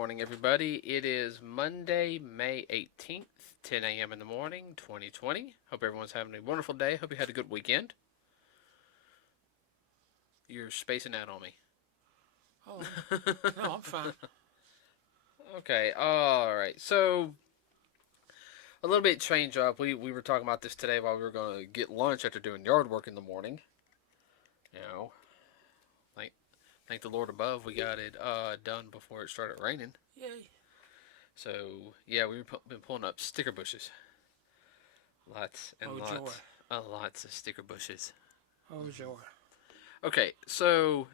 morning, everybody. It is Monday, May 18th, 10 a.m. in the morning, 2020. Hope everyone's having a wonderful day. Hope you had a good weekend. You're spacing out on me. Oh, no, I'm fine. Okay, alright. So, a little bit change up. We were talking about this today while we were going to get lunch after doing yard work in the morning. You know, thank, thank the Lord above we got it done before it started raining. Yay. So, yeah, we've been pulling up sticker bushes. Lots and Oh, joy. lots of sticker bushes. Oh, joy. Okay, so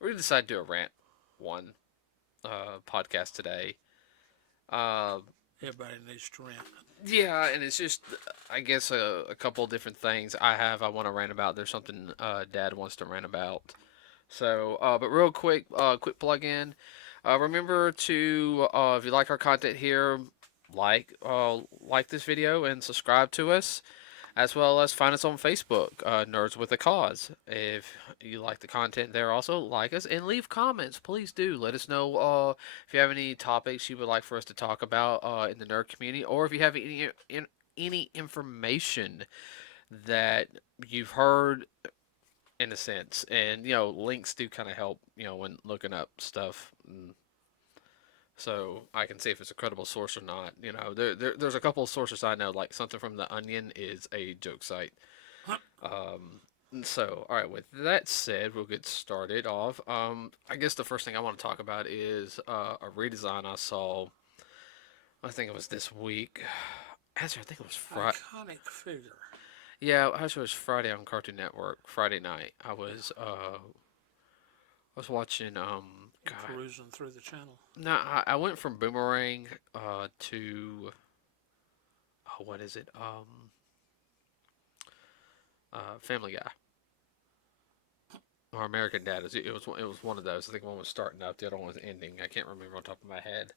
we're gonna decide to do a rant one podcast today. Uh, Everybody needs to rant. yeah, and it's just I guess a couple different things I want to rant about. There's something Dad wants to rant about. So, but real quick, quick plug in. Remember to if you like our content here, like this video and subscribe to us. As well as find us on Facebook, Nerds with a Cause. If you like the content there, also like us and leave comments. Please do let us know if you have any topics you would like for us to talk about in the nerd community, or if you have any information that you've heard in a sense. And links do kind of help when looking up stuff. So I can see if it's a credible source or not. There's a couple of sources I know, like something from the Onion is a joke site. Um, so, all right. With that said, we'll get started off. I guess the first thing I want to talk about is a redesign I saw. I think it was this week. Actually, I think it was Friday. Iconic figure. Yeah, actually, it was Friday on Cartoon Network. Friday night. I was watching. God. Perusing through the channel. No, I went from Boomerang to what is it? Family Guy or American Dad. It was one of those. I think one was starting up, the other one was ending. I can't remember on top of my head,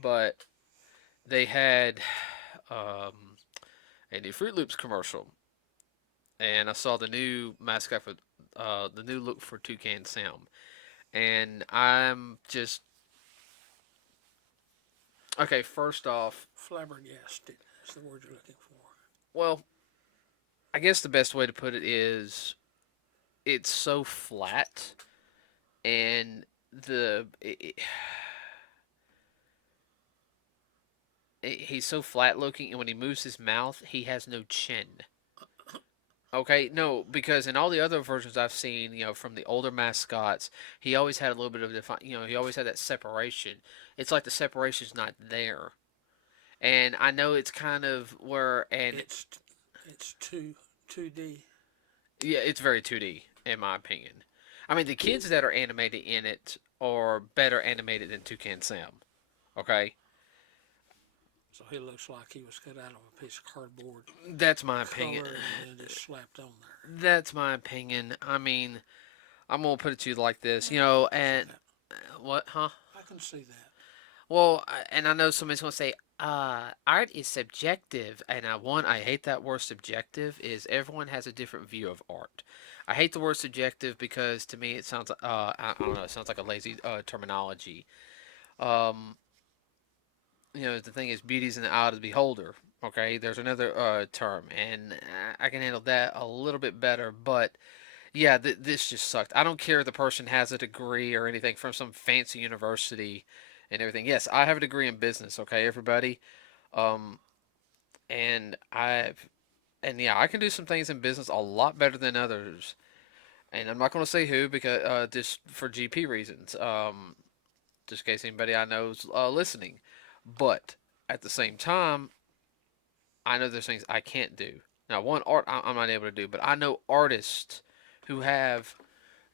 but they had um, a new Fruit Loops commercial, and I saw the new mascot for the new look for Toucan Sam, and I'm just okay. First off, Flabbergasted is the word you're looking for. well, I guess the best way to put it is it's so flat and he's so flat looking, and when he moves his mouth, he has no chin. Okay, no, because in all the other versions I've seen, from the older mascots, he always had a little bit of he always had that separation. It's like the separation's not there, and I know it's kind of where, and It's two D. yeah, it's very 2D in my opinion. I mean, the kids that are animated in it are better animated than Toucan Sam. Okay, So he looks like he was cut out of a piece of cardboard, that's my opinion. colored, and then just slapped on there. That's my opinion. I mean, I'm gonna put it to you like this, I can see and that. what, huh? I can see that. Well, and I know somebody's gonna say, art is subjective, and I hate that word subjective. Is everyone has a different view of art. I hate the word subjective because to me it sounds, I don't know, it sounds like a lazy terminology. Um, the thing is, beauty's in the eye of the beholder. Okay, there's another term, and I can handle that a little bit better, but yeah, this just sucked. I don't care if the person has a degree or anything from some fancy university and everything. Yes, I have a degree in business. Okay, everybody. Um, and yeah, I can do some things in business a lot better than others. And I'm not going to say who because just for GP reasons. Just in case anybody I know is listening. But at the same time, I know there's things I can't do. Now, one art I'm not able to do, but I know artists who have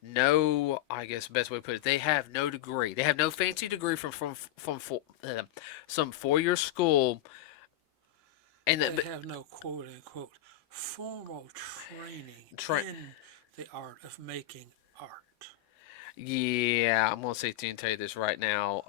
no, I guess best way to put it, they have no degree. They have no fancy degree some 4 year school, and They but have no quote unquote formal training tra- in the art of making art. yeah, I'm gonna say to you and tell you this right now.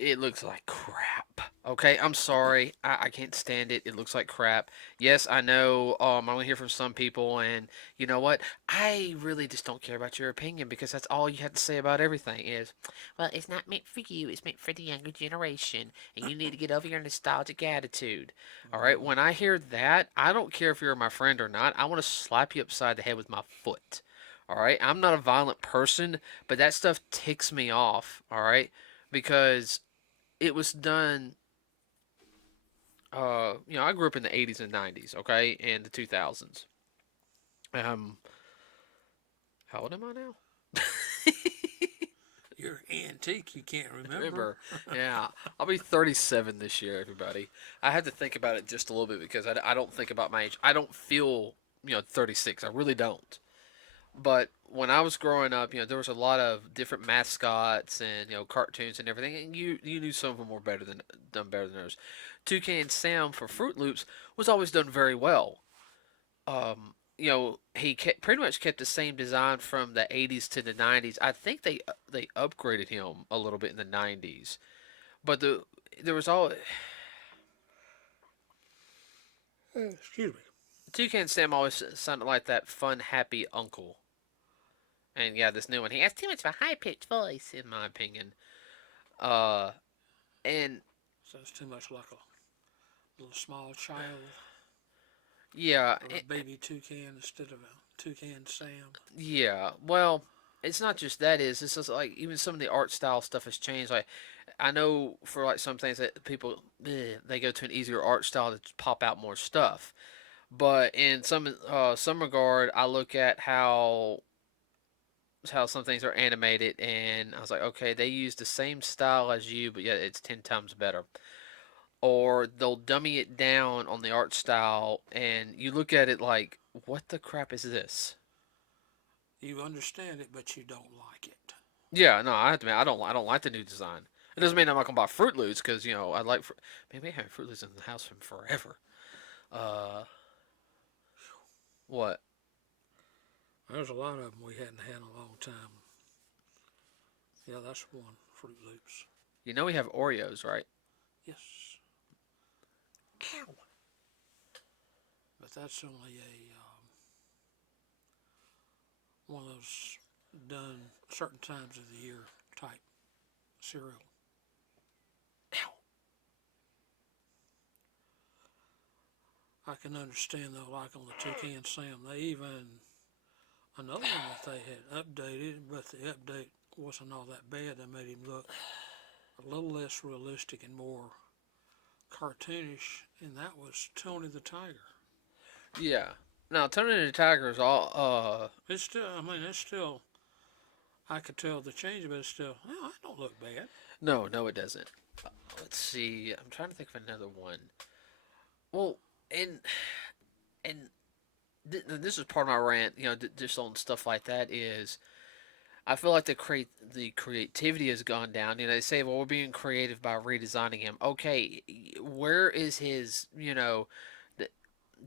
It looks like crap. Okay, I'm sorry. I can't stand it. It looks like crap. Yes, I know. I'm gonna hear from some people, and you know what? I really just don't care about your opinion because that's all you have to say about everything is, well, it's not meant for you. It's meant for the younger generation, and you need to get over your nostalgic attitude. All right. Mm-hmm. When I hear that, I don't care if you're my friend or not. I want to slap you upside the head with my foot. All right. I'm not a violent person, but that stuff ticks me off. All right, because it was done. I grew up in the '80s and '90s, okay, and the 2000s. Um, how old am I now? You're antique. You can't remember. Remember, yeah, I'll be 37 this year, everybody. I had to think about it just a little bit because I don't think about my age. I don't feel, 36. I really don't. But when I was growing up, there was a lot of different mascots and cartoons and everything, and you knew some of them were done better than others. Toucan Sam for Fruit Loops was always done very well. He pretty much kept the same design from the '80s to the '90s. I think they upgraded him a little bit in the '90s, but there was all Excuse me. Toucan Sam always sounded like that fun, happy uncle. And yeah, this new one, he has too much of a high pitched voice, in my opinion. Uh, and Sounds too much like a little small child yeah, or a baby toucan instead of a toucan Sam. yeah. Well, it's not just that. It's just like even some of the art style stuff has changed. Like I know for like some things that people they go to an easier art style to pop out more stuff. But in some regard, I look at how some things are animated, and I was like, okay, they use the same style as you, but yet it's 10 times better. Or they'll dummy it down on the art style, and you look at it like, what the crap is this? You understand it, but you don't like it. Yeah, no, I have to admit, I don't like the new design. It doesn't mean I'm not gonna buy Fruit Loops because I like. Maybe I have Fruit Loops in the house from forever. Uh, what? There's a lot of them we hadn't had in a long time. Yeah, that's one. Fruit Loops. We have Oreos, right? Yes, Ow. but that's only a one of those done certain times of the year type cereal. Ow. I can understand though, like on the Toucan Sam, they even another one that they had updated, but the update wasn't all that bad. They made him look a little less realistic and more cartoonish, and that was Tony the Tiger. Yeah. Now, Tony the Tiger is all. It's still, I mean, it's still, I could tell the change, but it's still, well, that don't look bad. No, no, it doesn't. Let's see. I'm trying to think of another one. Well, and this is part of my rant. Just on stuff like that is I feel like the creativity has gone down. They say, well, we're being creative by redesigning him. Okay, where is his the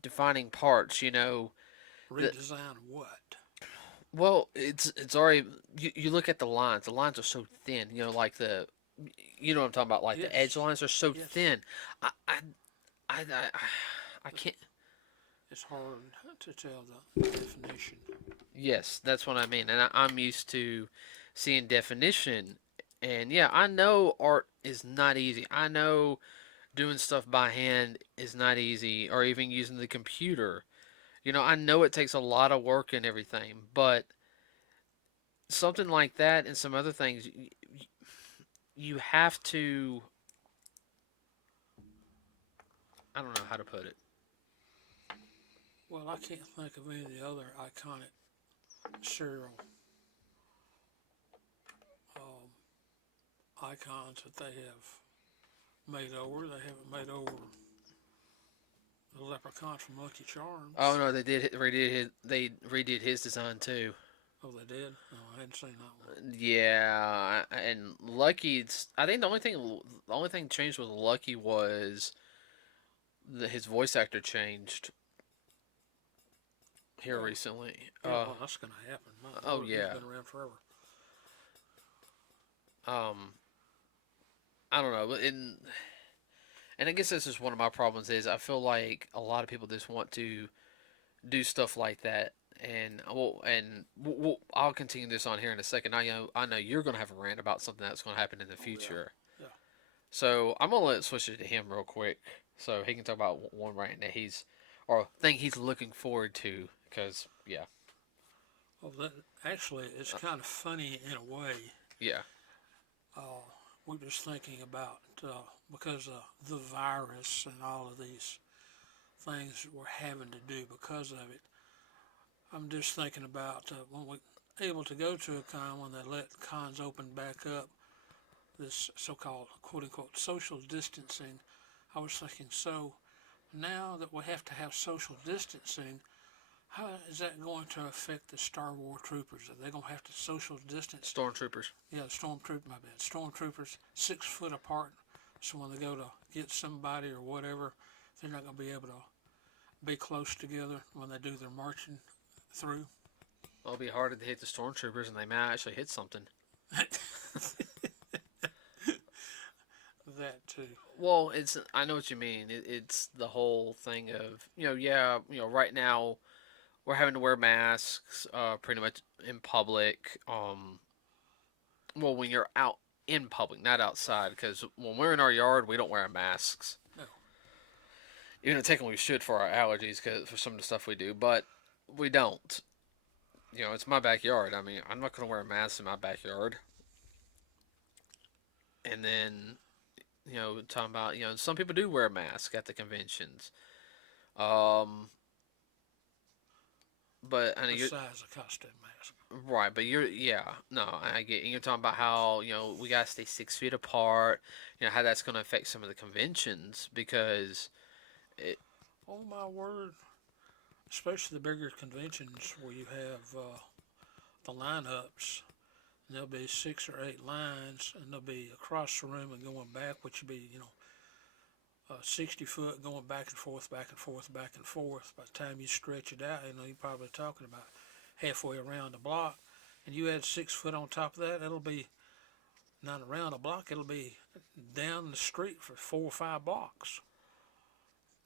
defining parts? The Redesign what? well, it's already you look at the lines. The lines are so thin. Like you know what I'm talking about. Like the edge Yes, lines are so yes. thin. I I I, I, I can't. It's hard to tell the definition. Yes, that's what I mean. And I'm used to seeing definition. And yeah, I know art is not easy. I know doing stuff by hand is not easy, or even using the computer. I know it takes a lot of work and everything, but something like that and some other things, you have to. I don't know how to put it. Well, I can't think of any of the other iconic cereal um, icons that they have made over. They haven't made over the leprechaun from Lucky Oh Charms. no, they redid his design too. Oh, they did? Oh, I hadn't seen that one. Yeah, and Lucky's. I think the only thing changed with Lucky was his voice actor changed here Well, recently. yeah, well, that's going to happen. My Oh Lord, he's yeah. been around forever. Um, I don't know, and I guess this is one of my problems is I feel like a lot of people just want to do stuff like that. I'll continue this on here in a second. I know you're gonna have a rant about something that's gonna happen in the Oh yeah, future. yeah. So I'm gonna let switch it to him real quick, so he can talk about one rant that he's or thing he's looking forward to. Cause yeah, Well, that actually it's uh, kind of funny in a way. yeah, Uh, we're just thinking about because of the virus and all of these things we're having to do because of it. I'm just thinking about when we're able to go to a con when they let cons open back up. This so-called quote unquote social distancing. I was thinking, so now that we have to have social distancing, how is that going to affect the Star Wars troopers? Are they going to have to social distance? stormtroopers. Yeah, the stormtrooper, my bad. Stormtroopers 6 foot apart. So when they go to get somebody or whatever, they're not going to be able to be close together when they do their marching through. It'll be harder to hit the stormtroopers, and they might actually hit something. That too. Well, it's I know what you mean. It's the whole thing of yeah, right now we're having to wear masks, pretty much in public. Well, when you're out in public, not outside, because when we're in our yard, we don't wear masks. No. Even though technically we should for our allergies, cause for some of the stuff we do, but we don't. It's my backyard. I mean, I'm not gonna wear a mask in my backyard. And then talking about some people do wear a mask at the conventions. Um, but I mean, Besides a costume mask. right, but yeah, no, I get. You're talking about how we gotta stay 6 feet apart. How that's gonna affect some of the conventions because it. Oh my word. Especially the bigger conventions where you have the lineups. And there'll be 6 or 8 lines, and they'll be across the room and going back, which would be 60 foot going back and forth, back and forth, back and forth. By the time you stretch it out, you're probably talking about halfway around the block. And you add 6 foot on top of that, it'll be not around the block, it'll be down the street for 4 or 5 blocks.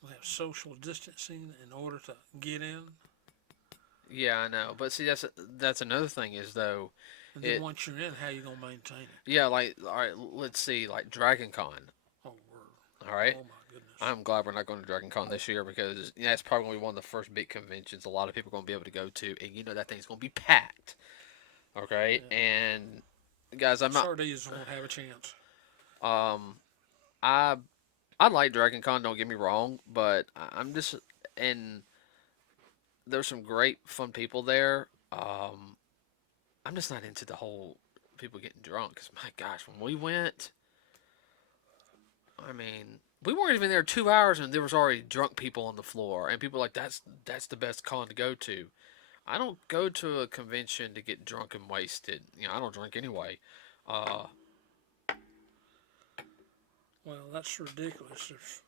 We'll have social distancing in order to get in. Yeah, I know, but see, that's another thing is though And then it. once you're in, how you going to maintain it? Yeah, like all right, let's see, like Dragon Con. Oh, word. All right, Oh, my goodness. I'm glad we're not going to Dragon Con this year because it's probably one of the first big conventions a lot of people are going to be able to go to, and that thing's going to be packed. Okay, Yeah. and guys, I'm not. Sardi's won't have a chance. Um, I I like Dragon Con. Don't get me wrong, but I'm just and there's some great fun people there. I'm just not into the whole people getting drunk. Cause my gosh, when we went, I mean, we weren't even there 2 hours, and there was already drunk people on the floor, and people were like that's the best con to go to. I don't go to a convention to get drunk and wasted. I don't drink anyway. Uh, Well, that's ridiculous. If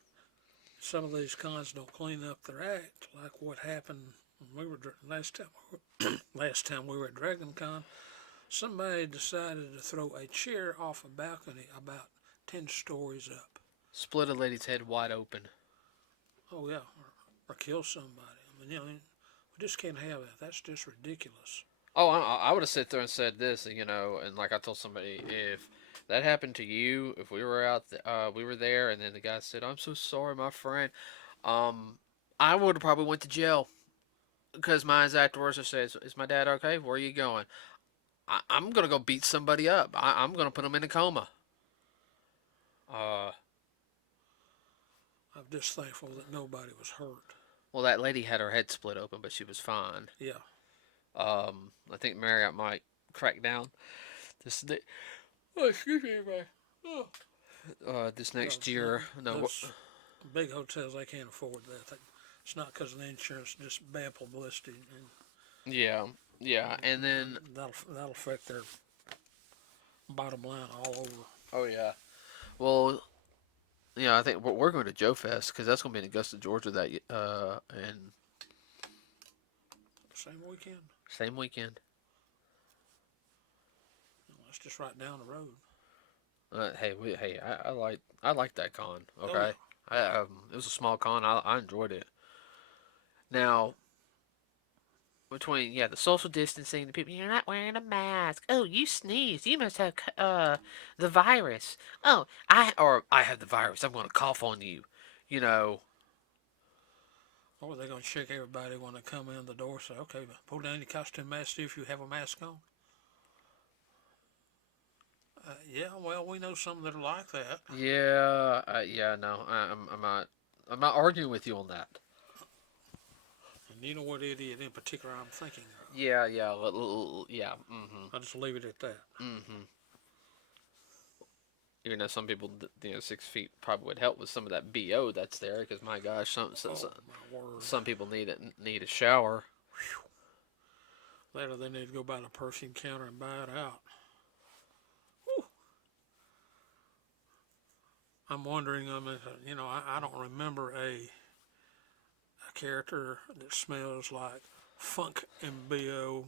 some of these cons don't clean up their act, like what happened when we were last time we were at Dragon Con, somebody decided to throw a chair off a balcony about 10 stories up. split a lady's head wide open. Oh yeah, or kill somebody. I mean, we just can't have that. That's just ridiculous. Oh, I would have sat there and said this, and like I told somebody, if that happened to you, if we were we were there, and then the guy said, "I'm so sorry, my friend," um, I would have probably went to jail because my eyes afterwards I said, "Is my dad okay? Where are you going?" I'm gonna go beat somebody up. I'm gonna put him in a coma. Uh, I'm just thankful that nobody was hurt. well, that lady had her head split open, but she was fine. Yeah, I think Marriott might crack down this. Oh, excuse me, man. Oh. This next those year. No, those big hotels they can't afford that. It's not because of the insurance, just bad publicity, yeah, yeah, and then and that'll affect their bottom line all over. oh yeah, well, I think we're going to Joe Fest because that's going to be in Augusta, Georgia and Same weekend. same weekend. That's just right down the road. I like that con. Oh Okay, yeah, it was a small con. I enjoyed it. Now between the social distancing, the people, you're not wearing a mask. Oh, you sneezed. You must have the virus. Oh, I have the virus. I'm going to cough on you. You know, or they're gonna check everybody when they come in the door. Say, okay, pull down your costume mask. See if you have a mask on. Yeah, well, we know some that are like that. yeah, no, I'm not arguing with you on that. And you know what idiot in particular I'm thinking of. Yeah, mm-hmm, I'll just leave it at that. mm-hmm. Even though some people, 6 feet probably would help with some of that bo that's there, because my gosh, Oh my word. some people need a shower. Later, they need to go by the perfume counter and buy it out. Whew. I'm wondering, I don't remember a character that smells like funk and BO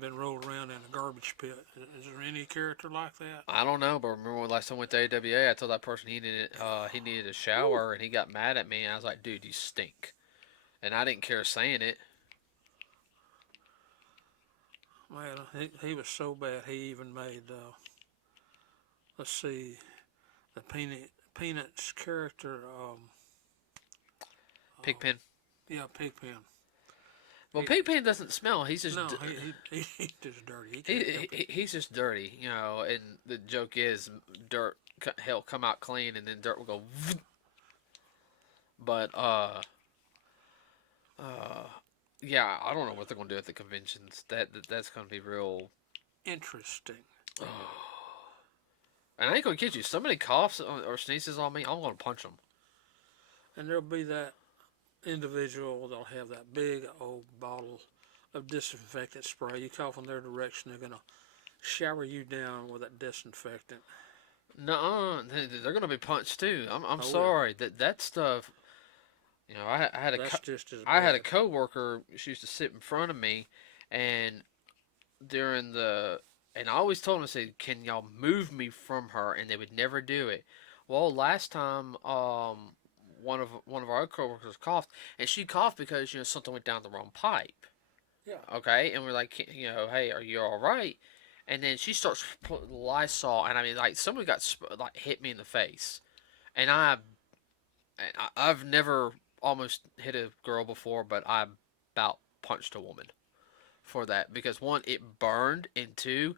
been rolled around in a garbage pit. Is there any character like that? I don't know, but remember when last time I went to AWA, I told that person he needed a Whew. shower, and he got mad at me. And I was like, "Dude, you stink," and I didn't care saying it. Man, he was so bad he even made, let's see, the Peanuts character, um, Pigpen. yeah, Pigpen. Well, He, Pigpen doesn't smell. He's just no, he's just dirty. He can't help it. he's just dirty, And the joke is, dirt he'll come out clean, and then dirt will go. But uh, yeah, I don't know what they're gonna do at the conventions. That's gonna be real. Interesting. And I ain't gonna kid you. Somebody coughs or sneezes on me, I'm gonna punch them. And there'll be that individual that'll have that big old bottle of disinfectant spray. You cough in their direction, they're gonna shower you down with that disinfectant. No, they're gonna be punched too. I'm Oh yeah, sorry that stuff. I had that's just as I had a bad. coworker. She used to sit in front of me, and during the and I always told them, I said, "Can y'all move me from her?" And they would never do it. Well, last time, one of our coworkers coughed, and she coughed because something went down the wrong pipe. Yeah. Okay, and we're like, hey, are you all right? And then she starts putting Lysol, and I mean, like, someone like hit me in the face, and I've never almost hit a girl before, but I about punched a woman for that, because one, it burned, and two,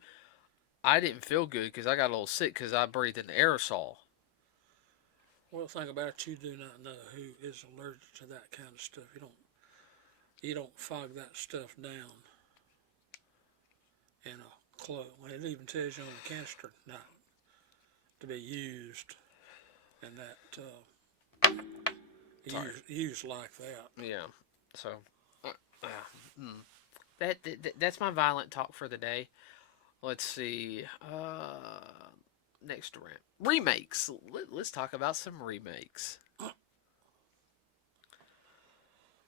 I didn't feel good because I got a little sick because I breathed in the aerosol. Well, think about it. You do not know who is allergic to that kind of stuff. You don't fog that stuff down in a cloak. It even tells you on the canister not to be used in that Sorry. used like that. Yeah. So, uh, uh, mm. that's my violent talk for the day. Let's see. Next rant. Remakes. Let's talk about some remakes.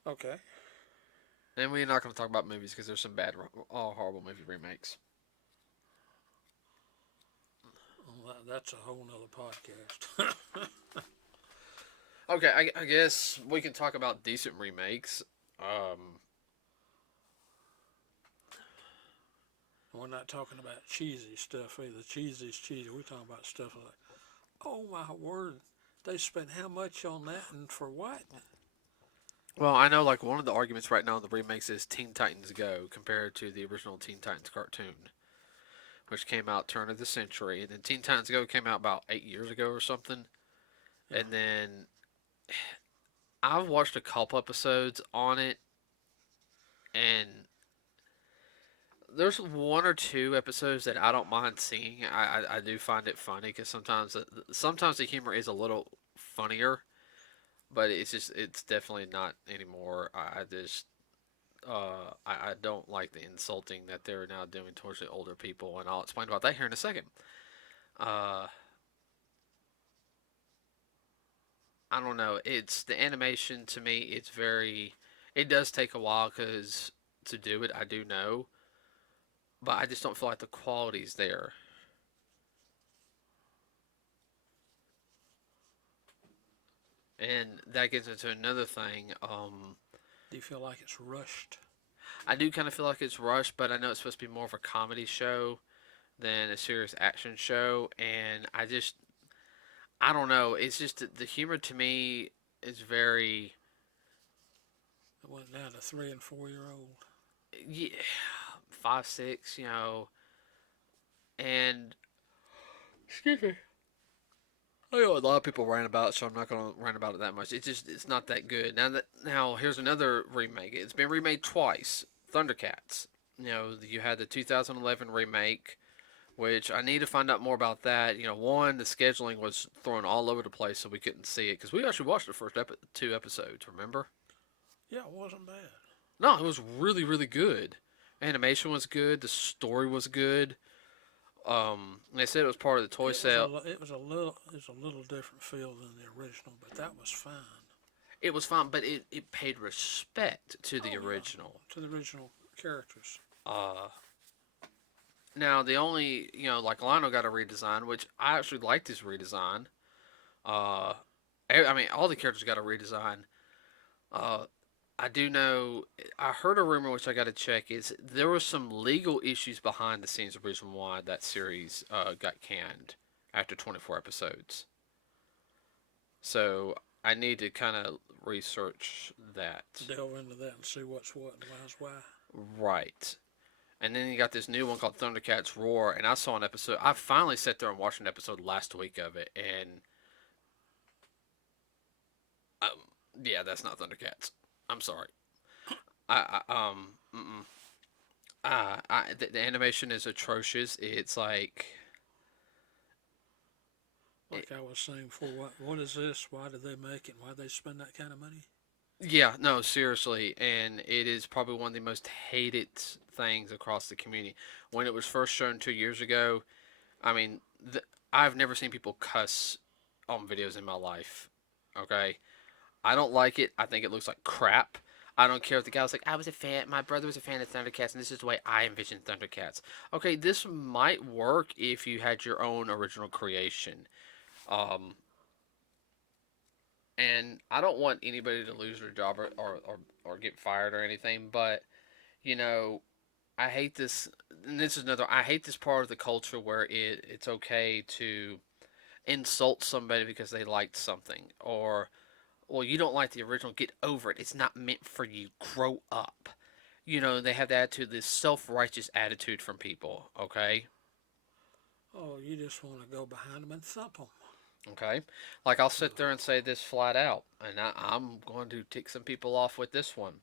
Okay. And we're not going to talk about movies because there's some bad, horrible movie remakes. Well, that's a whole nother podcast. Okay, I guess we can talk about decent remakes. Um, We're not talking about cheesy stuff either. Cheesy is cheesy. We're talking about stuff like, oh my word, they spent how much on that and for what? well, I know like one of the arguments right now in the remakes is Teen Titans Go compared to the original Teen Titans cartoon, which came out turn of the century, and then Teen Titans Go came out about 8 years ago or something. Yeah. And then I've watched a couple episodes on it, and there's one or two episodes that I don't mind seeing. I do find it funny because sometimes the humor is a little funnier, but it's definitely not anymore. I don't like the insulting that they're now doing towards the older people, and I'll explain about that here in a second. Uh, I don't know. It's the animation to me. It's very. It does take a while because to do it, I do know, but I just don't feel like the quality's there. And that gets into another thing. Do you feel like it's rushed? I do kind of feel like it's rushed, but I know it's supposed to be more of a comedy show than a serious action show, and I don't know. It's just the humor to me is very It went down to 3 and 4 year old. yeah, 5, 6, and excuse me. I know a lot of people rant about it, so I'm not going to rant about it that much. It's not that good. Now here's another remake. It's been remade twice. Thundercats. You had the 2011 remake, which I need to find out more about that. One, the scheduling was thrown all over the place, so we couldn't see it because we actually watched the first 2 episodes. Remember? Yeah, it wasn't bad. No, it was really really good. Animation was good. The story was good. They said it was part of the toy sale. It was a little different feel than the original, but that was fine. It was fine, but it paid respect to the Oh yeah, original. to the original characters. Uh, Now the only like Lionel got a redesign, which I actually liked his redesign. Uh, I mean all the characters got a redesign. Uh, I do know. I heard a rumor, which I got to check. Is there was some legal issues behind the scenes, the reason why that series got canned after 24 episodes. So I need to kind of research that. Delve into that and see what's what and why's why. Right. And then you got this new one called Thundercats Roar, and I saw an episode. I finally sat there and watched an episode last week of it, and um, yeah, that's not Thundercats. I'm sorry. Mm-mm. The animation is atrocious. It's like, it, Like I was saying before, what is this? Why did they make it? Why did they spend that kind of money? yeah, no, seriously, and it is probably one of the most hated things across the community. When it was first shown 2 years ago, I mean, I've never seen people cuss on videos in my life. Okay, I don't like it. I think it looks like crap. I don't care if the guy was like, I was a fan, my brother was a fan of Thundercats, and this is the way I envision Thundercats. Okay, this might work if you had your own original creation. Um, and I don't want anybody to lose their job or get fired or anything, but, you know, I hate this, and this is another, I hate this part of the culture where it's okay to insult somebody because they liked something, or well, you don't like the original, get over it. It's not meant for you. Grow up. They have the attitude, this self righteous attitude from people, okay? Oh, you just want to go behind them and thump them. Okay? Like, I'll sit there and say this flat out, and I'm going to tick some people off with this one.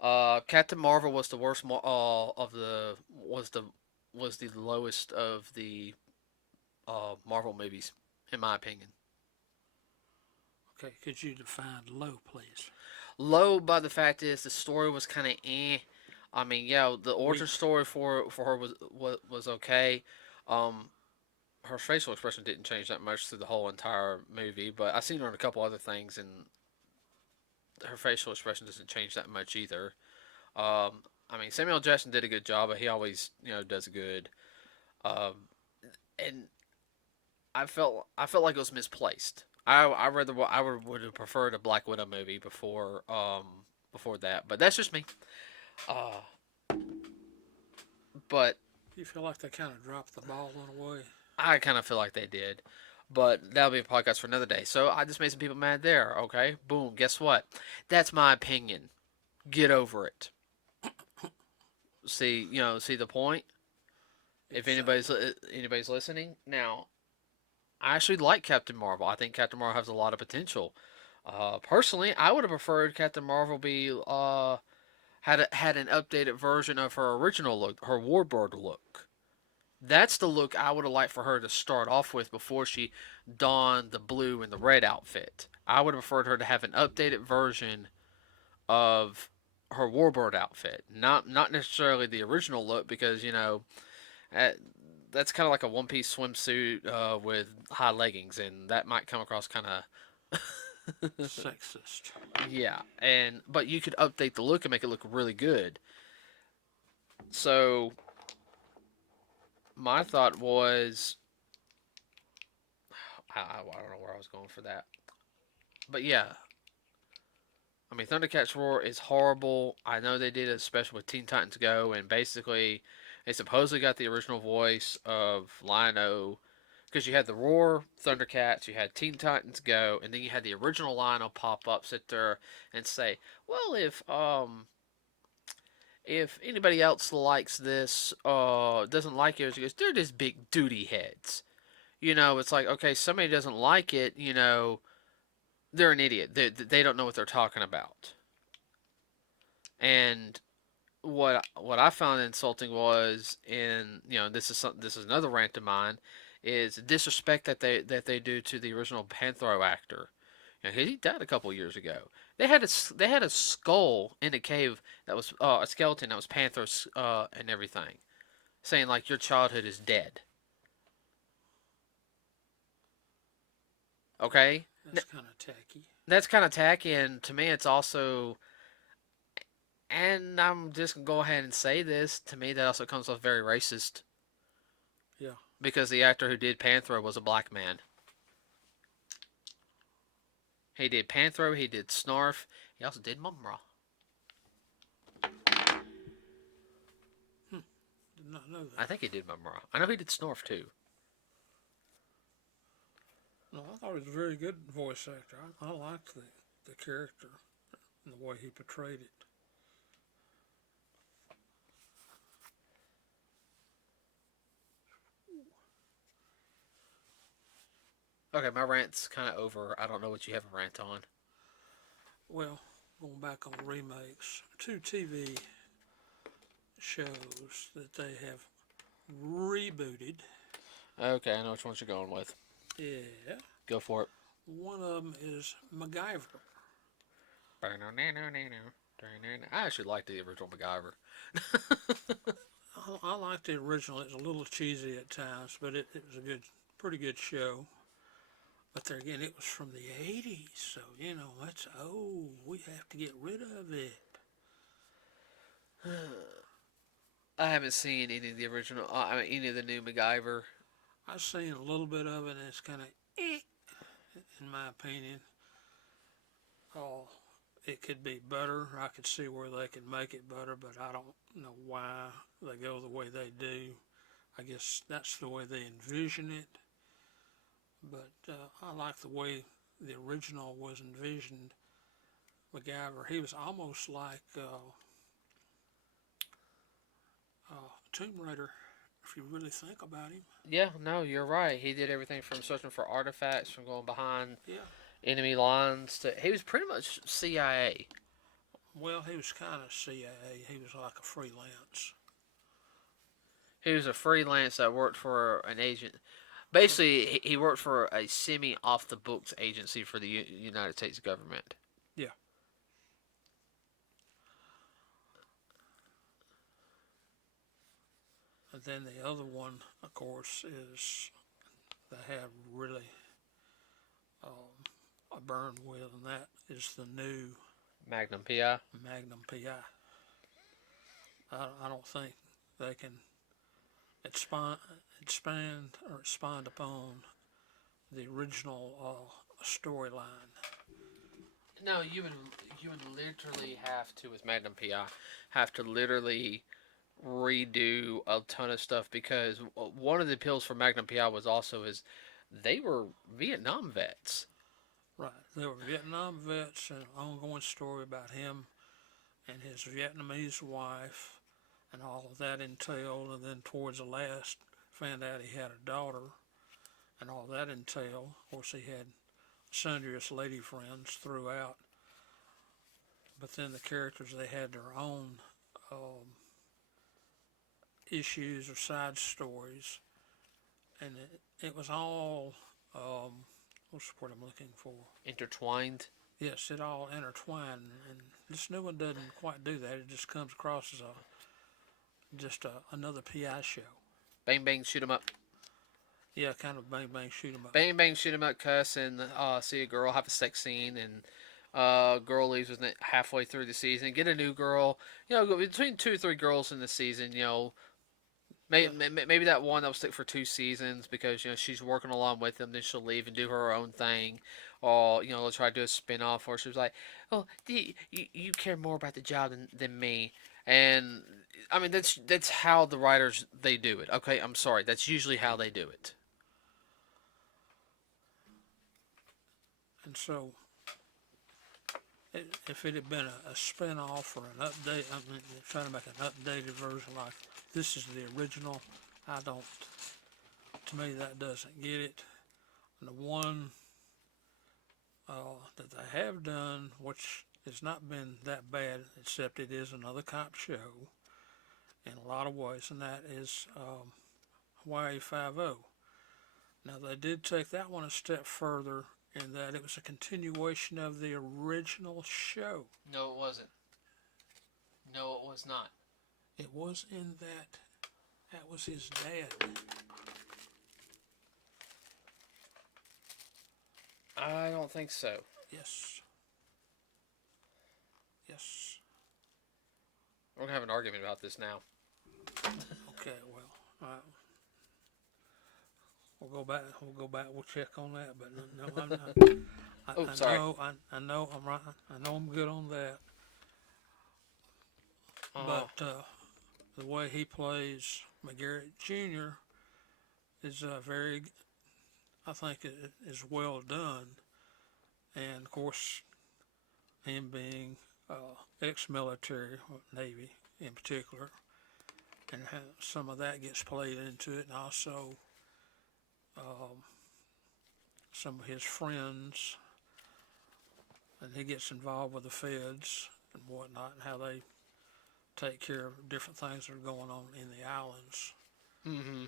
Captain Marvel was the worst of the, was the lowest of the Marvel movies, in my opinion. Okay, could you define low, please? Low by the fact is the story was kind of eh. I mean, yeah, the origin Weak. story for her was okay. Um, her facial expression didn't change that much through the whole entire movie, but I've seen her in a couple other things, and her facial expression doesn't change that much either. I mean, Samuel Jackson did a good job, but he always does good. Um, and I felt like it was misplaced. I would have preferred a Black Widow movie before that, but that's just me. Uh, but You feel like they kind of dropped the ball in a way. I kind of feel like they did. But that'll be a podcast for another day. So I just made some people mad there. Okay, boom. Guess what? That's my opinion. Get over it. See the point. If Exactly. anybody's listening now, I actually like Captain Marvel. I think Captain Marvel has a lot of potential. Personally, I would have preferred Captain Marvel be had an updated version of her original look, her Warbird look. That's the look I would have liked for her to start off with before she donned the blue and the red outfit. I would have preferred her to have an updated version of her Warbird outfit, not necessarily the original look, because uh, that's kind of like a one piece swimsuit with high leggings, and that might come across kind of Sexist. yeah. And but you could update the look and make it look really good. So my thought was, I don't know where I was going for that. But yeah, I mean, Thundercats Roar is horrible. I know they did a special with Teen Titans Go, and basically, they supposedly got the original voice of Lion-O, because you had the Roar Thundercats, you had Teen Titans Go, and then you had the original Lion-O pop up, sit there, and say, "Well, if anybody else likes this, doesn't like it," he goes, "They're just big duty heads." It's like, okay, somebody doesn't like it, they're an idiot. They don't know what they're talking about. And what I found insulting was this is another rant of mine is the disrespect that they do to the original Panthro actor. He died a couple years ago. They had a skull in a cave that was a skeleton that was Panthers and everything, saying like your childhood is dead. Okay, That's kind of tacky. that's kind of tacky, and to me it's also, and I'm just gonna go ahead and say this, to me that also comes off very racist Yeah, because the actor who did Panthro was a black man. He did Panthro, he did Snarf, he also did Mumra. did not know I that. think he did Mumra. I know he did Snorf too. No, I thought he was a very good voice actor. I liked the character and the way he portrayed it. Okay, my rant's kind of over. I don't know what you have a rant on. Well, going back on remakes, two TV shows that they have rebooted. Okay, I know which ones you're going with. Yeah, Go for it. one of them is MacGyver. I actually liked the original MacGyver. I liked the original. It's a little cheesy at times, but it was a pretty good show. But there again, it was from the '80s, so that's old. We have to get rid of it. I haven't seen any of the original, any of the new MacGyver. I've seen a little bit of it, and it's kind of eh, in my opinion. Oh, it could be better. I could see where they could make it better, but I don't know why they go the way they do. I guess that's the way they envision it. But I like the way the original was envisioned. MacGyver, he was almost like Tomb Raider, if you really think about him. Yeah, no, you're right. He did everything from searching for artifacts, from going behind Yeah. enemy lines to. He was pretty much CIA. Well, he was kind of CIA. He was like a freelance. He was a freelance that worked for an agent. Yeah. Basically, he worked for a semi off the books agency for the United States government. Yeah. And then the other one, of course, is they have really a burn with, and that is the new Magnum PI. Magnum PI. I don't think they can expand, expand upon the original storyline. No, you would literally have to with Magnum PI have to literally redo a ton of stuff because one of the appeals for Magnum PI was also is they were Vietnam vets. Right. There were Vietnam vets and an ongoing story about him and his Vietnamese wife and all of that entailed. And then towards the last, found out he had a daughter and all that entailed. Of course, he had sundriest lady friends throughout. But then the characters, they had their own issues or side stories. And it was all, what's the word I'm looking for? Intertwined. Yes, it all intertwined, and this new one doesn't quite do that. It just comes across as another PI show. Bang bang shoot 'em up. Yeah, kind of bang bang shoot 'em up. Bang bang shoot 'em up cuss and see a girl have a sex scene and girl leaves with it halfway through the season. Get a new girl. Go between 2 or 3 girls in the season. Yeah, Maybe that one that will stick for 2 seasons because she's working along with them. Then she'll leave and do her own thing, or they'll try to do a spin-off, or she was like, "Oh, you care more about the job than me," and I mean that's how the writers they do it. Okay, I'm sorry, that's usually how they do it. And so, if it had been a spin off or an update, I mean, they're trying to make an updated version like this is the original, I don't, to me, that doesn't get it. And the one that they have done, which has not been that bad, except it is another cop show in a lot of ways, and that is Hawaii 5 Now, they did take that one a step further in that it was a continuation of the original show. No, it wasn't. No, it was not. It was in that was his dad. I don't think so. Yes, yes. We're gonna have an argument about this now. Okay, well, we'll go back. We'll go back. We'll check on that. But no, I'm not. Oh, I sorry. know. I know. I'm right. I know I'm good on that. Uh, But the way he plays McGarrett Jr. is very. I think it is well done. And of course, him being ex-military, Navy in particular, and how some of that gets played into it, and also um, some of his friends, and he gets involved with the feds and whatnot, and how they take care of different things that are going on in the islands, mm-hmm.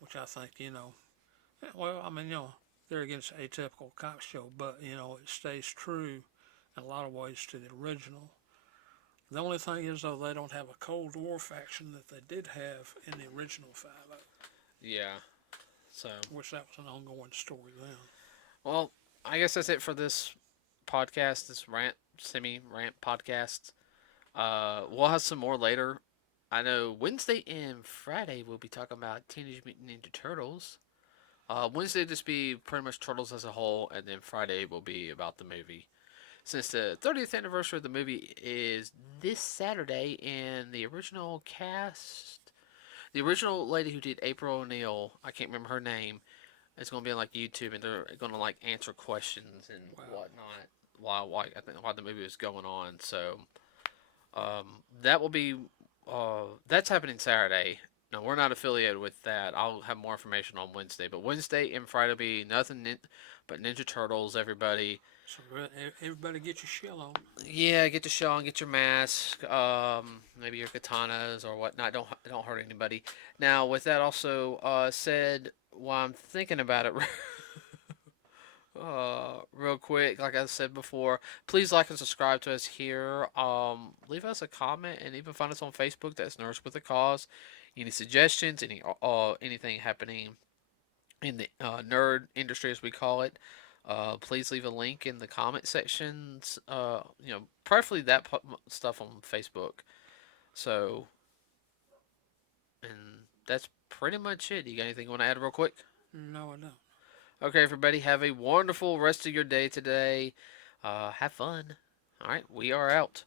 which I think, well, I mean, they're against atypical cop show, but, it stays true in a lot of ways to the original. The only thing is, though, they don't have a Cold War faction that they did have in the original 5 Yeah. So, which that was an ongoing story then. well, I guess that's it for this podcast. This semi rant podcast. We'll have some more later. I know Wednesday and Friday we'll be talking about Teenage Mutant Ninja Turtles. Wednesday just be pretty much Turtles as a whole, and then Friday will be about the movie. Since the 30th anniversary of the movie is this Saturday, and the original lady who did April O'Neil, I can't remember her name, is going to be on like YouTube, and they're going to like answer questions and Wow. whatnot while the movie is going on. So that will be that's happening Saturday. No, we're not affiliated with that. I'll have more information on Wednesday, but Wednesday and Friday will be nothing but Ninja Turtles. Everybody, So everybody get your shell on. yeah, get your shell on, get your mask, maybe your katanas or whatnot. Don't hurt anybody. Now, with that also said, while I'm thinking about it, real quick, like I said before, please like and subscribe to us here. Leave us a comment and even find us on Facebook. That's Nerds with a Cause. Any suggestions? Anything happening in the nerd industry, as we call it? Please leave a link in the comment sections. Preferably that stuff on Facebook. So, and that's pretty much it. You got anything you want to add real quick? No, I don't. Okay, everybody, have a wonderful rest of your day today. Have fun. All right, we are out.